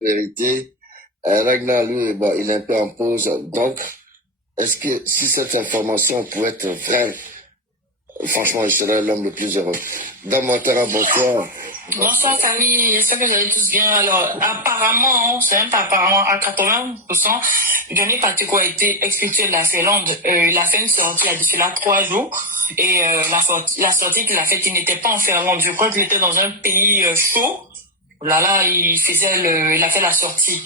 vérité. Ragnar, lui, bon, il est un peu en pause. Donc, est-ce que si cette information pouvait être vraie, franchement, il serait l'homme le plus heureux. Dans mon terrain, bonsoir. Bonsoir Camille, j'espère que vous allez tous bien. Alors apparemment, c'est même pas apparemment, à 80%, Johnny Pacheco a été expulsé de la Finlande. Il a fait une sortie il y a de cela 3 jours. Et la sortie qu'il a faite, il n'était pas en Finlande. Je crois qu'il était dans un pays chaud. Là, il a fait la sortie.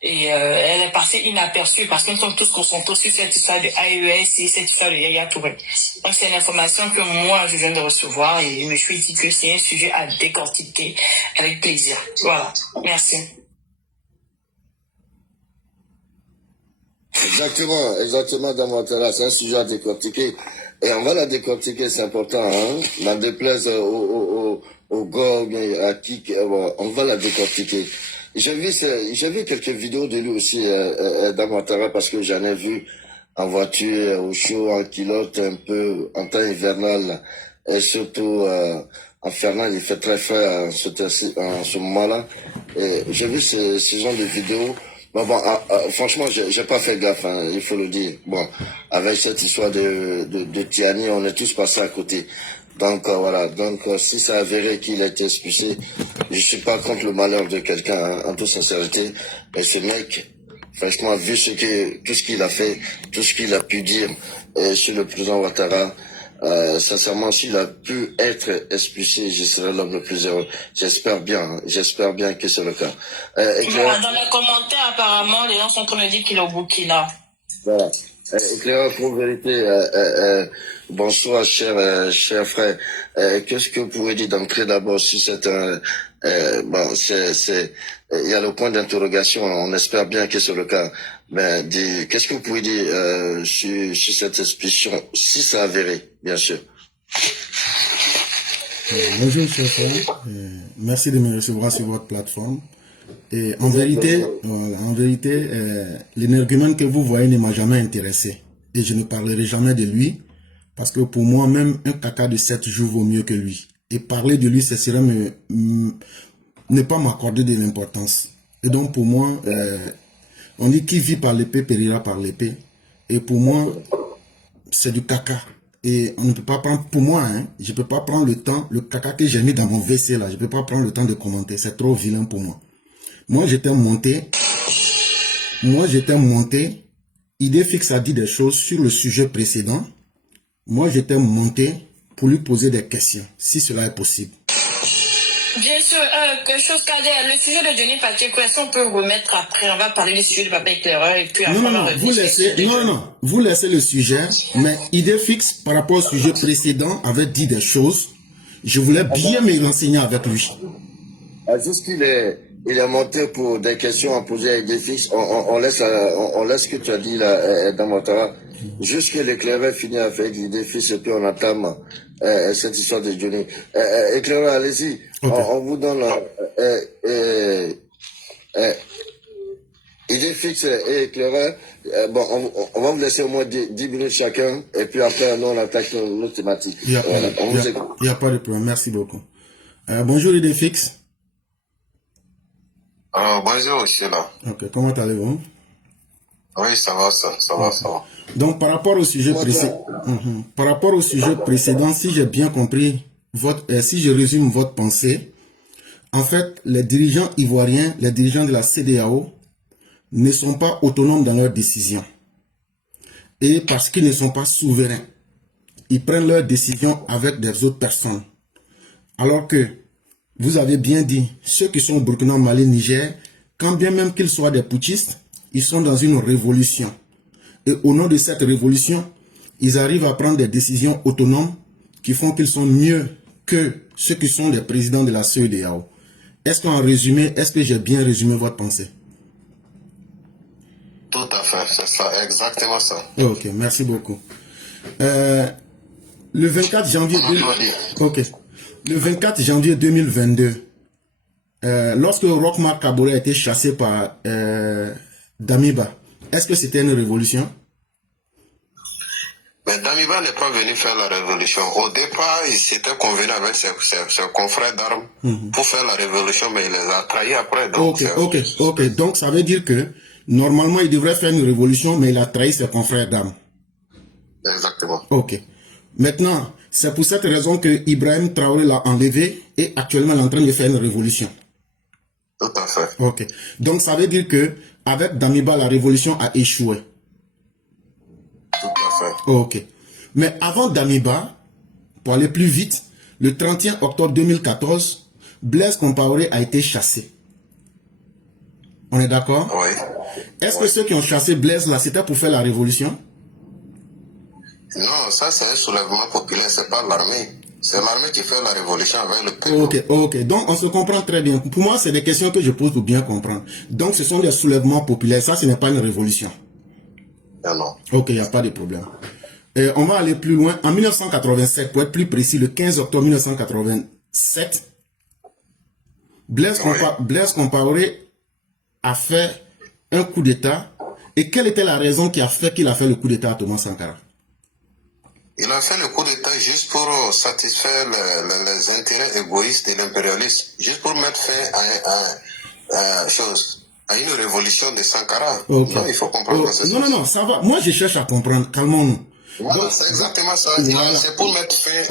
Et elle est passée inaperçue parce que nous sommes tous concentrés sur cette histoire de AES et cette histoire de Yaya Touré. Donc c'est une information que moi je viens de recevoir et je me suis dit que c'est un sujet à décortiquer avec plaisir. Voilà, merci. Exactement, Damantara, c'est un sujet à décortiquer. Et on va la décortiquer, c'est important, hein. N'en déplaise au GOG, à qui, bon, on va la décortiquer. J'ai vu quelques vidéos de lui aussi, Damantara, parce que j'en ai vu en voiture, au chaud, en culotte, un peu, en temps hivernal, et surtout, en Fernand, il fait très frais en ce moment-là. Et j'ai vu ce genre de vidéos. Bon, franchement, j'ai pas fait gaffe, hein, il faut le dire. Bon, avec cette histoire de Tiani, on est tous passés à côté. Donc voilà, donc si ça avéré qu'il a été expulsé, je suis pas contre le malheur de quelqu'un, hein, en toute sincérité. Et ce mec, franchement, vu tout ce qu'il a fait, tout ce qu'il a pu dire sur le président Ouattara, sincèrement, s'il a pu être expulsé, je serais l'homme le plus heureux. J'espère bien que c'est le cas. Voilà, dans les commentaires, apparemment, les gens sont en train de dire qu'il est au Burkina. Voilà. Éclaireur pour vérité, bonsoir cher frère. Qu'est-ce que vous pouvez dire d'entrée d'abord si c'est un bon il y a le point d'interrogation, on espère bien que c'est le cas. Mais qu'est-ce que vous pouvez dire sur cette expulsion, si c'est avéré, bien sûr. Bonjour cher frère, merci de me recevoir sur votre plateforme. Et en vérité, l'énergumène que vous voyez ne m'a jamais intéressé. Et je ne parlerai jamais de lui, parce que pour moi, même un caca de 7 jours vaut mieux que lui. Et parler de lui, ce serait ne pas m'accorder de l'importance. Et donc pour moi, on dit qui vit par l'épée périra par l'épée. Et pour moi, c'est du caca. Et on ne peut pas prendre, pour moi, hein, je ne peux pas prendre le temps, le caca que j'ai mis dans mon WC là, je ne peux pas prendre le temps de commenter. C'est trop vilain pour moi. Moi, j'étais monté. Idéfix a dit des choses sur le sujet précédent. Moi, j'étais monté pour lui poser des questions, si cela est possible. Bien sûr, quelque chose qu'à dire. Le sujet de Johnny Pacheco, est-ce qu'on peut remettre après? On va parler du sujet de Papa Éclaireur et puis après on va revenir. Vous laissez le sujet, mais Idéfix, par rapport au sujet précédent, avait dit des choses. Je voulais bien me renseigner avec lui. Juste il est monté pour des questions à poser à Idéfix. On laisse ce que tu as dit là, dans mon terrain. Juste que l'éclaireur finit avec Idéfix et puis on entame cette histoire de Johnny. Éclaireur, allez-y. Okay. On vous donne Idéfix et éclaireur. Bon, on va vous laisser au moins 10 minutes chacun et puis après nous on attaque notre thématique. Il n'y a pas de problème. Merci beaucoup. Bonjour Idéfix. Bonjour, je suis là. Ok, comment allez-vous? Oui, ça va. Donc, par rapport au sujet précédent, si j'ai bien compris si je résume votre pensée, en fait, les dirigeants ivoiriens, les dirigeants de la CEDEAO ne sont pas autonomes dans leurs décisions. Et parce qu'ils ne sont pas souverains, ils prennent leurs décisions avec des autres personnes. Alors que, vous avez bien dit, ceux qui sont au Burkina, Mali, Niger, quand bien même qu'ils soient des putschistes, ils sont dans une révolution. Et au nom de cette révolution, ils arrivent à prendre des décisions autonomes qui font qu'ils sont mieux que ceux qui sont les présidents de la CEDEAO. Est-ce qu'en résumé, est-ce que j'ai bien résumé votre pensée? Tout à fait, c'est ça, exactement ça. Ok, merci beaucoup. Le 24 janvier... Le 24 janvier 2022, lorsque Roch-Marc Kaboré a été chassé par Damiba, est-ce que c'était une révolution? Mais Damiba n'est pas venu faire la révolution. Au départ, il s'était convenu avec ses confrères d'armes pour faire la révolution, mais il les a trahis après. Donc, ok. Donc, ça veut dire que, normalement, il devrait faire une révolution, mais il a trahi ses confrères d'armes. Exactement. Ok. Maintenant, c'est pour cette raison que Ibrahim Traoré l'a enlevé et actuellement il est en train de faire une révolution. Tout à fait. Ok. Donc, ça veut dire que, avec Damiba, la révolution a échoué. Tout à fait. Ok. Mais avant Damiba, pour aller plus vite, le 31 octobre 2014, Blaise Compaoré a été chassé. On est d'accord? Oui. Est-ce que ceux qui ont chassé Blaise là, c'était pour faire la révolution? Non, ça c'est un soulèvement populaire, c'est pas l'armée. C'est l'armée qui fait la révolution avec le peuple. Ok. Donc on se comprend très bien. Pour moi, c'est des questions que je pose pour bien comprendre. Donc ce sont des soulèvements populaires. Ça, ce n'est pas une révolution. Non. Ok, il n'y a pas de problème. On va aller plus loin. En 1987, pour être plus précis, le 15 octobre 1987, Blaise Compaoré a fait un coup d'État. Et quelle était la raison qui a fait qu'il a fait le coup d'État à Thomas Sankara? Il a fait le coup d'État juste pour satisfaire les intérêts égoïstes de l'impérialisme. Juste pour mettre fin à une révolution de Sankara. Okay. Non, il faut comprendre ça. Non, ça va. Moi, je cherche à comprendre. Calmons-nous. Voilà, c'est exactement ça. Voilà. C'est pour mettre fin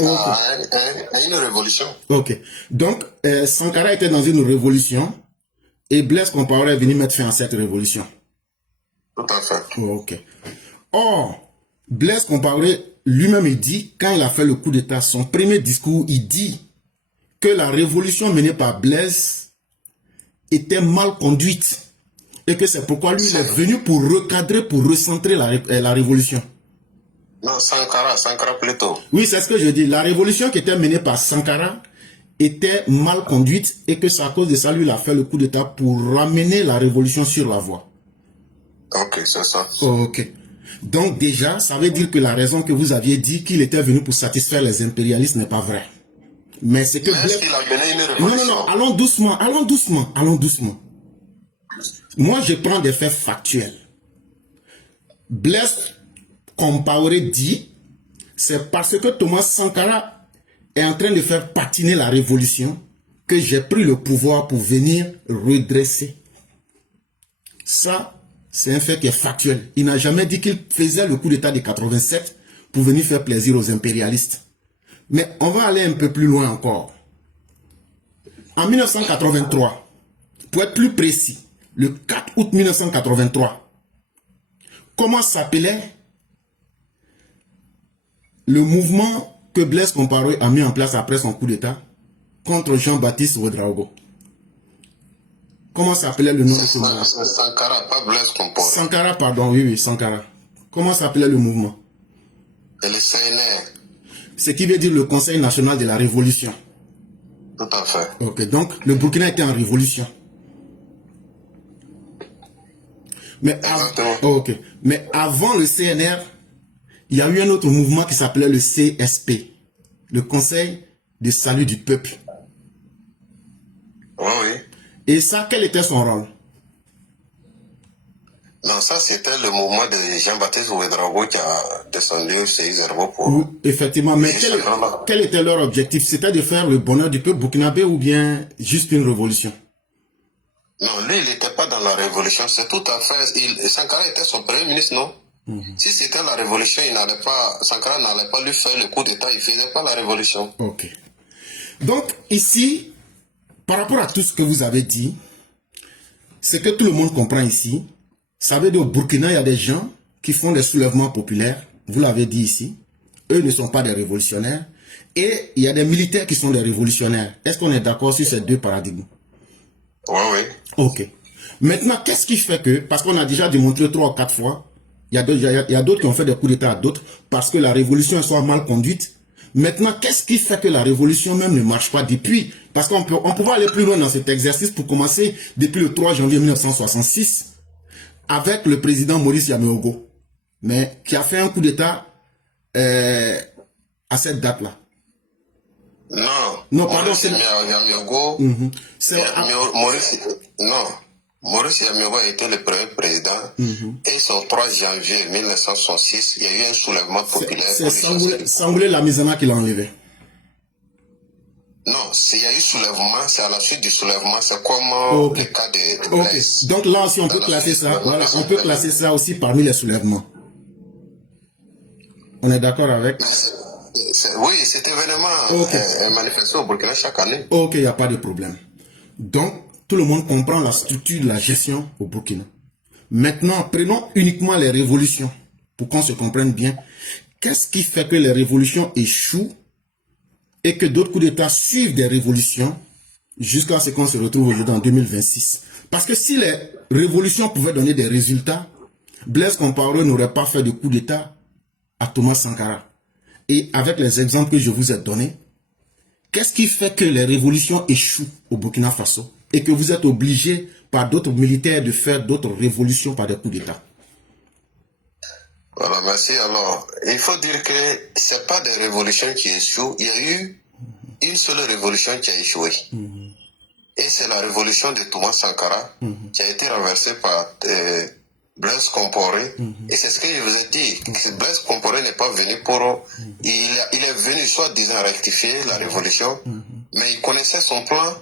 à une révolution. Ok. Donc, Sankara était dans une révolution et Blaise Compaoré est venu mettre fin à cette révolution. Tout à fait. Ok. Or, Blaise Compaoré lui-même, il dit, quand il a fait le coup d'État, son premier discours, il dit que la révolution menée par Blaise était mal conduite et que c'est pourquoi lui, il est venu pour recadrer, pour recentrer la révolution. Non, Sankara plutôt. Oui, c'est ce que je dis. La révolution qui était menée par Sankara était mal conduite et que c'est à cause de ça, lui, il a fait le coup d'État pour ramener la révolution sur la voie. Ok, c'est ça. Ok. Donc déjà, ça veut dire que la raison que vous aviez dit qu'il était venu pour satisfaire les impérialistes n'est pas vrai. Mais c'est que... Est-ce qu'il a mené une révolution? Non, allons doucement. Moi, je prends des faits factuels. Blaise Compaoré dit, c'est parce que Thomas Sankara est en train de faire patiner la révolution que j'ai pris le pouvoir pour venir redresser. Ça, c'est un fait qui est factuel. Il n'a jamais dit qu'il faisait le coup d'État de 87 pour venir faire plaisir aux impérialistes. Mais on va aller un peu plus loin encore. En 1983, pour être plus précis, le 4 août 1983, comment s'appelait le mouvement que Blaise Compaoré a mis en place après son coup d'État contre Jean-Baptiste Ouédraogo? Comment s'appelait le nom de ce mouvement? Sankara, pas Blaise Compaoré. Sankara, pardon, oui, Sankara. Comment s'appelait le mouvement? Et le CNR. Ce qui veut dire le Conseil national de la révolution. Tout à fait. Ok, donc le Burkina était en révolution. Mais, mais avant le CNR, il y a eu un autre mouvement qui s'appelait le CSP, le Conseil de salut du peuple. Oui. Et ça, quel était son rôle? Non, ça c'était le mouvement de Jean-Baptiste Ouédraogo qui a descendu au CISRO pour... Oui, effectivement, mais quel était leur objectif? C'était de faire le bonheur du peuple burkinabé ou bien juste une révolution? Non, lui, il n'était pas dans la révolution, c'est tout à fait... Sankara était son premier ministre, non? Si c'était la révolution, Sankara n'allait pas lui faire le coup d'État, il ne faisait pas la révolution. Ok. Donc, ici, par rapport à tout ce que vous avez dit, c'est que tout le monde comprend ici. Ça veut dire au Burkina, il y a des gens qui font des soulèvements populaires. Vous l'avez dit ici. Eux ne sont pas des révolutionnaires. Et il y a des militaires qui sont des révolutionnaires. Est-ce qu'on est d'accord sur ces deux paradigmes? Oui. Ok. Maintenant, qu'est-ce qui fait que, parce qu'on a déjà démontré 3 ou 4 fois, il y a d'autres qui ont fait des coups d'État à d'autres, parce que la révolution soit mal conduite. Maintenant, qu'est-ce qui fait que la révolution même ne marche pas depuis? Parce qu'on pouvait aller plus loin dans cet exercice pour commencer depuis le 3 janvier 1966 avec le président Maurice Yameogo, mais qui a fait un coup d'État à cette date-là. Non, pardon, c'est Yameogo. Maurice Yamego était le premier président et son 3 janvier 1966, il y a eu un soulèvement populaire. C'est Sangoulé Lamizana qui l'a enlevé. Non, s'il y a eu soulèvement, c'est à la suite du soulèvement, c'est comme le cas de Blaise. Donc là aussi on peut classer ça, voilà, on peut classer ça aussi parmi les soulèvements. On est d'accord avec? Oui, cet événement est manifesté au Burkina chaque année. Ok, il n'y a pas de problème. Donc, tout le monde comprend la structure de la gestion au Burkina. Maintenant, prenons uniquement les révolutions pour qu'on se comprenne bien. Qu'est-ce qui fait que les révolutions échouent et que d'autres coups d'État suivent des révolutions jusqu'à ce qu'on se retrouve aujourd'hui en 2026? Parce que si les révolutions pouvaient donner des résultats, Blaise Compaoré n'aurait pas fait de coup d'État à Thomas Sankara. Et avec les exemples que je vous ai donnés, qu'est-ce qui fait que les révolutions échouent au Burkina Faso et que vous êtes obligés par d'autres militaires de faire d'autres révolutions par des coups d'État? Voilà, merci. Alors, il faut dire que ce n'est pas des révolutions qui échouent. Il y a eu une seule révolution qui a échoué. Et c'est la révolution de Thomas Sankara qui a été renversée par Blaise Compaoré. Et c'est ce que je vous ai dit. Blaise Compaoré n'est pas venu pour... Il est venu soi-disant rectifier la révolution, mais il connaissait son plan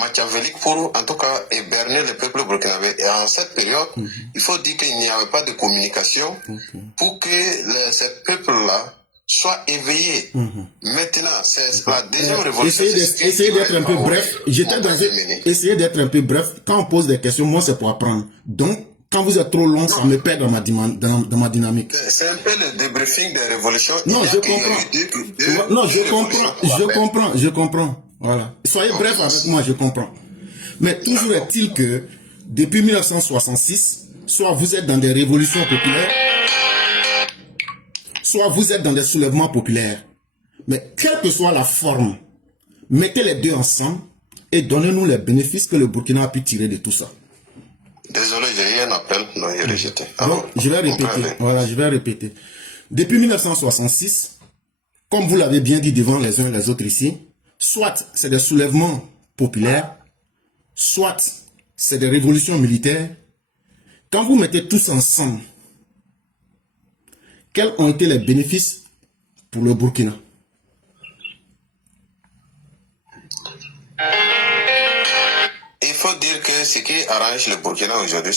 machiavélique pour, en tout cas, héberner le peuple burkinabé. Et en cette période, il faut dire qu'il n'y avait pas de communication pour que ces peuples-là soient éveillés. Maintenant, c'est la deuxième révolution. Essayez d'être un peu bref. Essayez d'être un peu bref. Quand on pose des questions, moi, c'est pour apprendre. Donc, quand vous êtes trop long, ça me perd dans ma dynamique. C'est un peu le débriefing des révolutions. Non, je comprends. Non, je comprends. Voilà. Soyez bref avec moi, je comprends. Mais toujours est-il que, depuis 1966, soit vous êtes dans des révolutions populaires, soit vous êtes dans des soulèvements populaires. Mais quelle que soit la forme, mettez les deux ensemble et donnez-nous les bénéfices que le Burkina a pu tirer de tout ça. Désolé, j'ai eu un appel, non, il est rejeté. Alors, je vais répéter. Voilà, je vais répéter. Depuis 1966, comme vous l'avez bien dit devant les uns et les autres ici, soit c'est des soulèvements populaires, soit c'est des révolutions militaires. Quand vous mettez tous ensemble, quels ont été les bénéfices pour le Burkina? Il faut dire que ce qui arrange le Burkina aujourd'hui,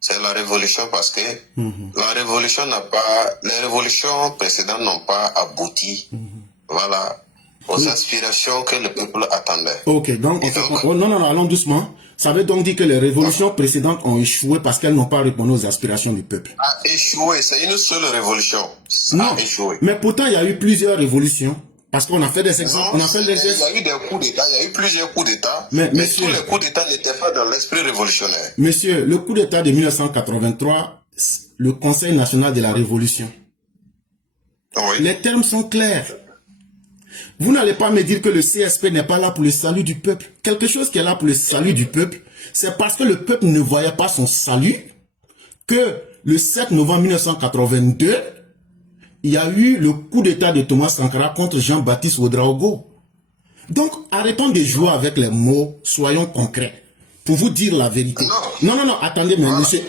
c'est la révolution, parce que la révolution les révolutions précédentes n'ont pas abouti, voilà, aux aspirations que le peuple attendait. Ok, donc, non, allons doucement. Ça veut donc dire que les révolutions précédentes ont échoué parce qu'elles n'ont pas répondu aux aspirations du peuple. A échoué, c'est une seule révolution. Non, échoué. Mais pourtant, il y a eu plusieurs révolutions. Parce qu'on a fait des exemples. Il y a eu des coups d'État, il y a eu plusieurs coups d'État, mais tous les coups d'État n'étaient pas dans l'esprit révolutionnaire. Monsieur, le coup d'État de 1983, le Conseil national de la Révolution. Oui. Les termes sont clairs. Vous n'allez pas me dire que le CSP n'est pas là pour le salut du peuple. Quelque chose qui est là pour le salut du peuple, c'est parce que le peuple ne voyait pas son salut que le 7 novembre 1982, il y a eu le coup d'État de Thomas Sankara contre Jean-Baptiste Ouédraogo. Donc, arrêtons de jouer avec les mots, soyons concrets. Pour vous dire la vérité. Non, attendez, monsieur,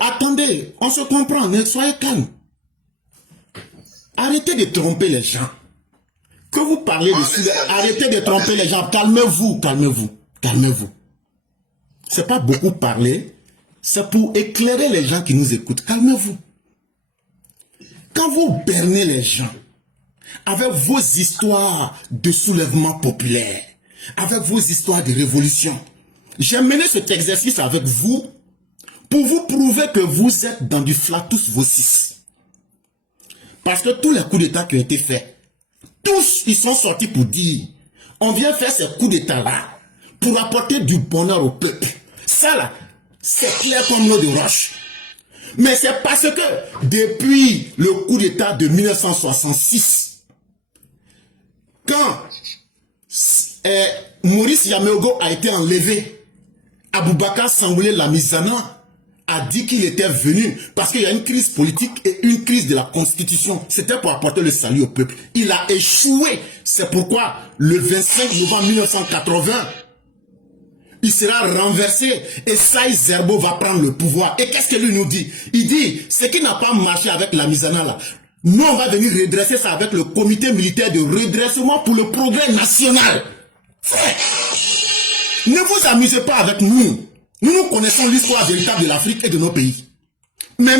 attendez. On se comprend, mais soyez calme. Arrêtez de tromper les gens. Que vous parlez de arrêtez de tromper les gens. Calmez-vous. C'est pas beaucoup parler, c'est pour éclairer les gens qui nous écoutent. Calmez-vous. Quand vous bernez les gens avec vos histoires de soulèvement populaire, avec vos histoires de révolution, j'ai mené cet exercice avec vous pour vous prouver que vous êtes dans du flatus vocis. Parce que tous les coups d'État qui ont été faits, tous ils sont sortis pour dire, on vient faire ces coups d'État-là pour apporter du bonheur au peuple. Ça là, c'est clair comme l'eau de roche. Mais c'est parce que depuis le coup d'État de 1966, quand Maurice Yamego a été enlevé, Aboubakar Sangoulé Lamizana a dit qu'il était venu parce qu'il y a une crise politique et une crise de la constitution. C'était pour apporter le salut au peuple. Il a échoué. C'est pourquoi le 25 novembre 1980, il sera renversé et Saïd Zerbo va prendre le pouvoir. Et qu'est-ce que lui nous dit? Il dit, ce qui n'a pas marché avec la Mizana là, nous on va venir redresser ça avec le comité militaire de redressement pour le progrès national. Frère, ne vous amusez pas avec nous. Nous connaissons l'histoire véritable de l'Afrique et de nos pays. Mais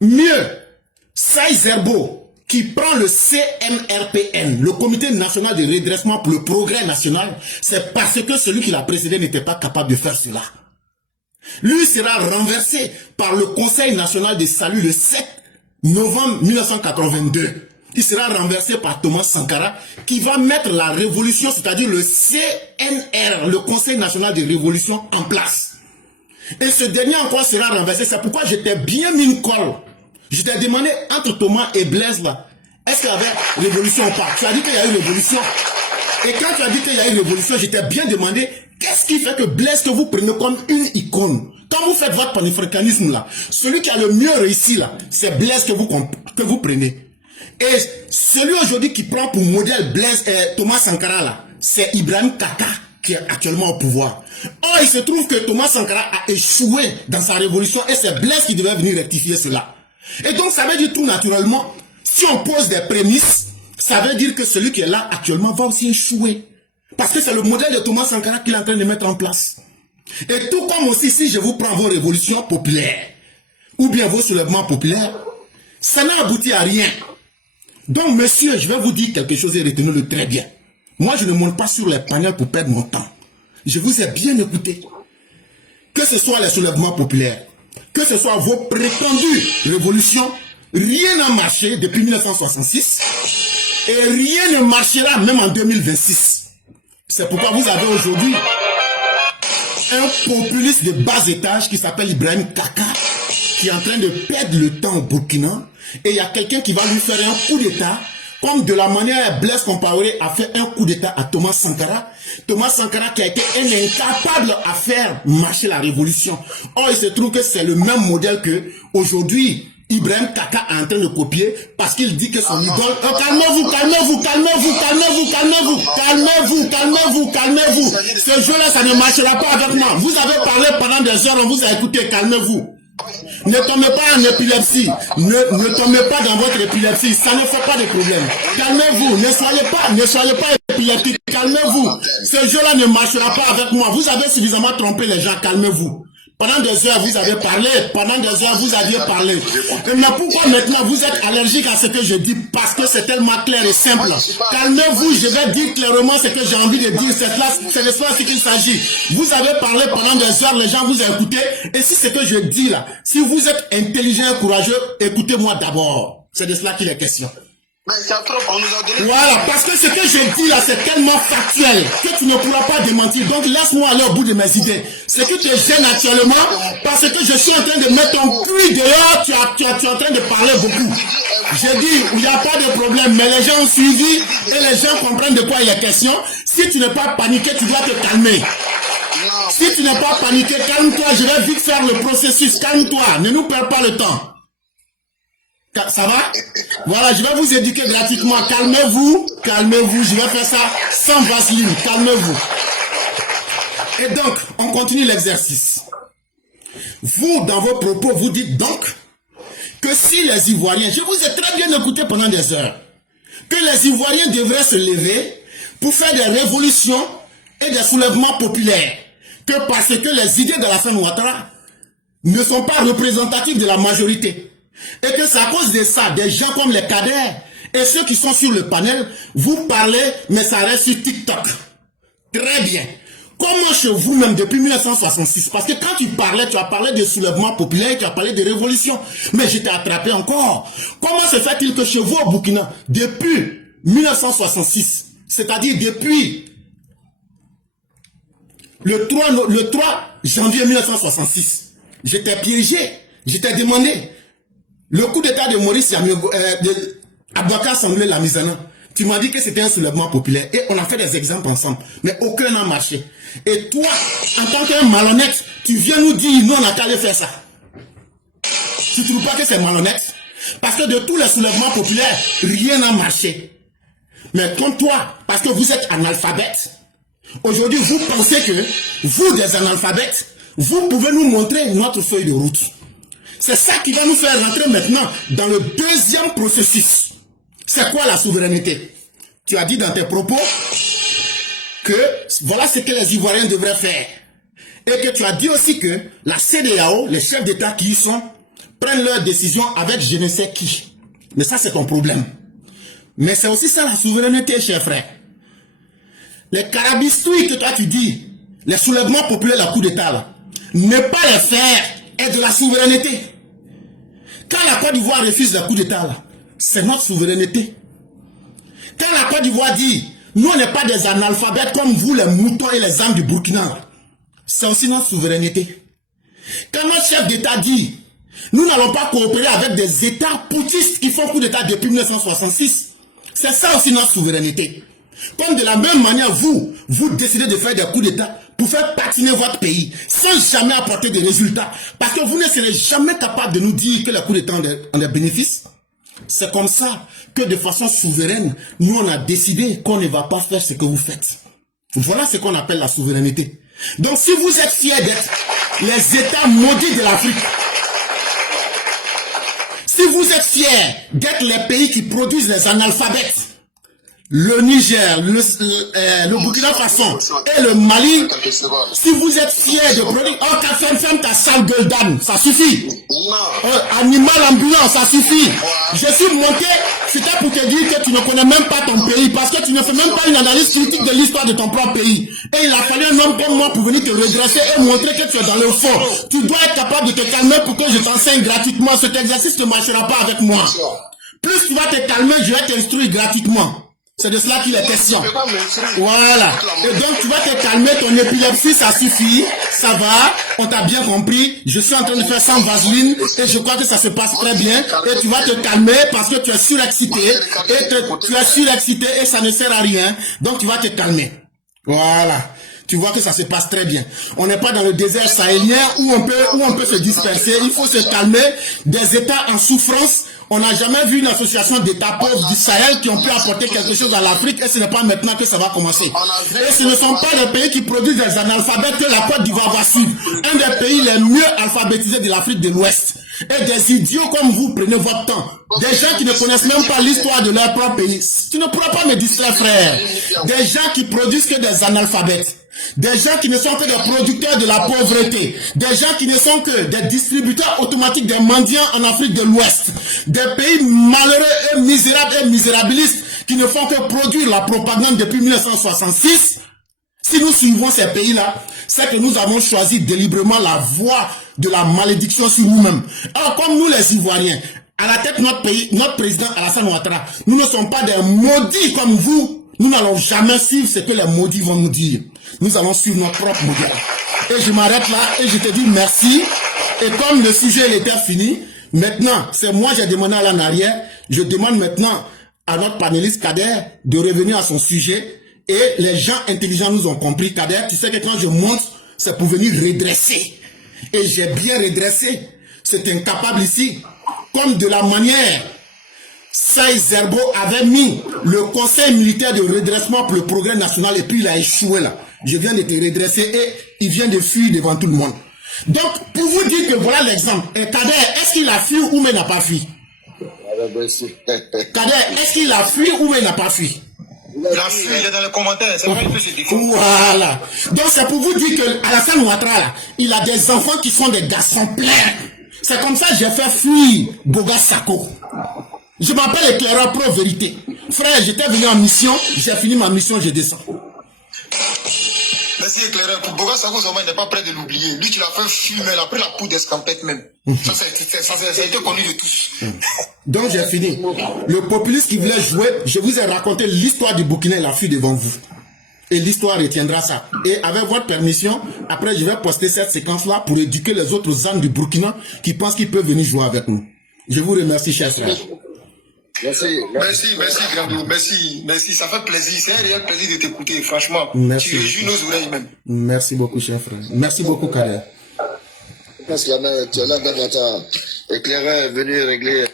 mieux, Saïd Zerbo, qui prend le CNRPN, le Comité National de Redressement pour le Progrès National, c'est parce que celui qui l'a précédé n'était pas capable de faire cela. Lui sera renversé par le Conseil National de Salut le 7 novembre 1982. Il sera renversé par Thomas Sankara, qui va mettre la révolution, c'est-à-dire le CNR, le Conseil National de Révolution, en place. Et ce dernier encore sera renversé. C'est pourquoi j'étais bien mis une colle. Je t'ai demandé entre Thomas et Blaise là, est-ce qu'il y avait révolution ou pas? Tu as dit qu'il y a eu révolution. Et quand tu as dit qu'il y a eu révolution, je t'ai bien demandé qu'est-ce qui fait que Blaise que vous prenez comme une icône. Quand vous faites votre panafricanisme là, celui qui a le mieux réussi là, c'est Blaise que vous prenez. Et celui aujourd'hui qui prend pour modèle Blaise Thomas Sankara là, c'est Ibrahim Kaka qui est actuellement au pouvoir. Or, il se trouve que Thomas Sankara a échoué dans sa révolution et c'est Blaise qui devait venir rectifier cela. Et donc, ça veut dire tout naturellement, si on pose des prémices, ça veut dire que celui qui est là actuellement va aussi échouer. Parce que c'est le modèle de Thomas Sankara qu'il est en train de mettre en place. Et tout comme aussi, si je vous prends vos révolutions populaires, ou bien vos soulèvements populaires, ça n'a abouti à rien. Donc, monsieur, je vais vous dire quelque chose et retenez-le très bien. Moi, je ne monte pas sur les panels pour perdre mon temps. Je vous ai bien écouté. Que ce soit les soulèvements populaires, que ce soit vos prétendues révolutions, rien n'a marché depuis 1966 et rien ne marchera même en 2026. C'est pourquoi vous avez aujourd'hui un populiste de bas étage qui s'appelle Ibrahim Kaka qui est en train de perdre le temps au Burkina et il y a quelqu'un qui va lui faire un coup d'état comme de la manière Blaise Compaoré a fait un coup d'état à Thomas Sankara. Thomas Sankara qui a été un incapable à faire marcher la révolution. Or, il se trouve que c'est le même modèle que aujourd'hui Ibrahim Kaka est en train de copier parce qu'il dit que son idole... Calmez-vous. Ce jeu-là, ça ne marchera pas avec moi. Vous avez parlé pendant des heures, on vous a écouté, calmez-vous. Ne tombez pas en épilepsie. Ne tombez pas dans votre épilepsie. Ça ne fait pas de problème. Calmez-vous. Ne soyez pas épileptique. Calmez-vous. Ce jeu-là ne marchera pas avec moi. Vous avez suffisamment trompé les gens. Calmez-vous. Pendant des heures, vous avez parlé. Pendant des heures, vous aviez parlé. Mais pourquoi maintenant vous êtes allergique à ce que je dis? Parce que c'est tellement clair et simple. Calmez-vous, je vais dire clairement ce que j'ai envie de dire. C'est de cela qu'il s'agit. Vous avez parlé pendant des heures, les gens vous ont écouté. Et si ce que je dis là, si vous êtes intelligent et courageux, écoutez-moi d'abord. C'est de cela qu'il est question. Mais c'est trop, on nous a donné... Voilà, parce que ce que je dis là, c'est tellement factuel que tu ne pourras pas démentir. Donc laisse-moi aller au bout de mes idées. Ce que tu gênes actuellement, parce que je suis en train de mettre ton cul dehors, tu es en train de parler beaucoup. J'ai dit, il n'y a pas de problème, mais les gens ont suivi et les gens comprennent de quoi il est question. Si tu n'es pas paniqué, tu dois te calmer. Si tu n'es pas paniqué, calme-toi, je vais vite faire le processus. Calme-toi, ne nous perds pas le temps. Ça va? Voilà, je vais vous éduquer gratuitement. Calmez-vous, je vais faire ça sans vaseline. Calmez-vous. Et donc, on continue l'exercice. Vous, dans vos propos, vous dites donc que si les Ivoiriens, je vous ai très bien écouté pendant des heures, que les Ivoiriens devraient se lever pour faire des révolutions et des soulèvements populaires. Que parce que les idées de Alassane Ouattara ne sont pas représentatives de la majorité. Et que c'est à cause de ça, des gens comme les cadres et ceux qui sont sur le panel, vous parlez, mais ça reste sur TikTok. Très bien. Comment chez vous-même depuis 1966? Parce que quand tu as parlé de soulèvement populaire, tu as parlé de révolution. Mais je t'ai attrapé encore. Comment se fait-il que chez vous au Burkina, depuis 1966, c'est-à-dire depuis le 3 janvier 1966, je t'ai piégé, je t'ai demandé le coup d'état de Maurice Aboubacar Sanglé Lamizana. Tu m'as dit que c'était un soulèvement populaire et on a fait des exemples ensemble, mais aucun n'a marché. Et toi, en tant qu'un malhonnête, tu viens nous dire non, on n'a qu'à aller faire ça. Tu ne trouves pas que c'est malhonnête? Parce que de tous les soulèvements populaires, rien n'a marché. Mais comme toi, parce que vous êtes analphabète, aujourd'hui vous pensez que vous des analphabètes, vous pouvez nous montrer notre feuille de route. C'est ça qui va nous faire rentrer maintenant dans le deuxième processus. C'est quoi la souveraineté? Tu as dit dans tes propos que voilà ce que les Ivoiriens devraient faire. Et que tu as dit aussi que la CEDEAO, les chefs d'État qui y sont, prennent leurs décisions avec je ne sais qui. Mais ça, c'est ton problème. Mais c'est aussi ça la souveraineté, cher frère. Les carabistouilles que toi tu dis, les soulèvements populaires, la coup d'État, là, ne pas les faire est de la souveraineté. Quand la Côte d'Ivoire refuse le coup d'État, là, c'est notre souveraineté. Quand la Côte d'Ivoire dit, nous on n'est pas des analphabètes comme vous, les moutons et les âmes du Burkina, c'est aussi notre souveraineté. Quand notre chef d'État dit, nous n'allons pas coopérer avec des États putschistes qui font coup d'État depuis 1966, c'est ça aussi notre souveraineté. Comme de la même manière, vous décidez de faire des coups d'État pour faire patiner votre pays sans jamais apporter de résultats. Parce que vous ne serez jamais capable de nous dire que les coups d'État ont des bénéfices. C'est comme ça que de façon souveraine, nous on a décidé qu'on ne va pas faire ce que vous faites. Voilà ce qu'on appelle la souveraineté. Donc si vous êtes fiers d'être les États maudits de l'Afrique, si vous êtes fiers d'être les pays qui produisent les analphabètes, le Niger, le Burkina Faso et le Mali, si vous êtes fiers de produire... Oh, ferme ta sale gueule d'âne, ça suffit. Animal ambulant, ça suffit. Je suis monté, c'était pour te dire que tu ne connais même pas ton pays, parce que tu ne fais même pas une analyse critique de l'histoire de ton propre pays. Et il a fallu un homme comme moi pour venir te redresser et montrer que tu es dans le fond. Tu dois être capable de te calmer pour que je t'enseigne gratuitement. Cet exercice ne marchera pas avec moi. Plus tu vas te calmer, je vais t'instruire gratuitement. C'est de cela qu'il est question. Voilà. Et donc tu vas te calmer, ton épilepsie, ça suffit. Ça va, on t'a bien compris. Je suis en train de faire sans vaseline et je crois que ça se passe très bien. Et tu vas te calmer parce que tu es surexcité. Et tu es surexcité et ça ne sert à rien. Donc tu vas te calmer. Voilà. Tu vois que ça se passe très bien. On n'est pas dans le désert sahélien où on peut se disperser. Il faut se calmer. Des États en souffrance. On n'a jamais vu une association d'États pauvres du Sahel qui ont pu apporter quelque chose à l'Afrique et ce n'est pas maintenant que ça va commencer. Et ce ne sont pas les pays qui produisent des analphabètes que la Côte d'Ivoire va suivre. Un des pays les mieux alphabétisés de l'Afrique de l'Ouest. Et des idiots comme vous, prenez votre temps. Des gens qui ne connaissent même pas l'histoire de leur propre pays. Tu ne pourras pas me distraire, frère. Des gens qui produisent que des analphabètes. Des gens qui ne sont que des producteurs de la pauvreté. Des gens qui ne sont que des distributeurs automatiques des mendiants en Afrique de l'Ouest. Des pays malheureux et misérables et misérabilistes qui ne font que produire la propagande depuis 1966. Si nous suivons ces pays-là, c'est que nous avons choisi délibérément la voie de la malédiction sur nous-mêmes. Alors comme nous les Ivoiriens, à la tête de notre pays, notre président Alassane Ouattara, nous ne sommes pas des maudits comme vous. Nous n'allons jamais suivre ce que les maudits vont nous dire. Nous allons suivre notre propre modèle. Et je m'arrête là et je te dis merci. Et comme le sujet était fini, maintenant, c'est moi j'ai demandé à l'en arrière. Je demande maintenant à notre panéliste Kader de revenir à son sujet. Et les gens intelligents nous ont compris. Kader, tu sais que quand je monte, c'est pour venir redresser. Et j'ai bien redressé. C'est incapable ici. Comme de la manière... Saïd Zerbo avait mis le conseil militaire de redressement pour le progrès national et puis il a échoué là. Je viens de te redresser et il vient de fuir devant tout le monde. Donc, pour vous dire que voilà l'exemple. Et Kader, est-ce qu'il a fui ou mais n'a pas fui? Kader, est-ce qu'il a fui ou mais n'a pas fui? Il a fui, il est dans les commentaires, c'est vrai qu'il peut se défendre. Voilà. Donc c'est pour vous dire que Alassane Ouattara là, il a des enfants qui sont des garçons pleins. C'est comme ça que j'ai fait fuir Boga Sako. Je m'appelle éclaireur pro vérité. Frère, j'étais venu en mission, j'ai fini ma mission, je descends. Merci éclaireur. Pour Boga Sako, il n'est pas prêt de l'oublier. Lui, tu l'as fait fumer, il a pris la poudre d'escampette même. Ça a été connu de tous. Donc j'ai fini. Le populiste qui voulait jouer, je vous ai raconté l'histoire du Burkina et la fuite devant vous. Et l'histoire retiendra ça. Et avec votre permission, après je vais poster cette séquence-là pour éduquer les autres âmes du Burkina qui pensent qu'ils peuvent venir jouer avec nous. Je vous remercie, chers frères. Merci, Grandou, merci, ça fait plaisir, c'est un réel plaisir de t'écouter, franchement. Merci. Tu réjouis nos oreilles même. Merci beaucoup, cher frère. Merci beaucoup, Kader. Parce que tu es là dans notre éclaireur est venu régler.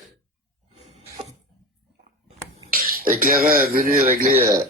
l'éclaireur est venu régler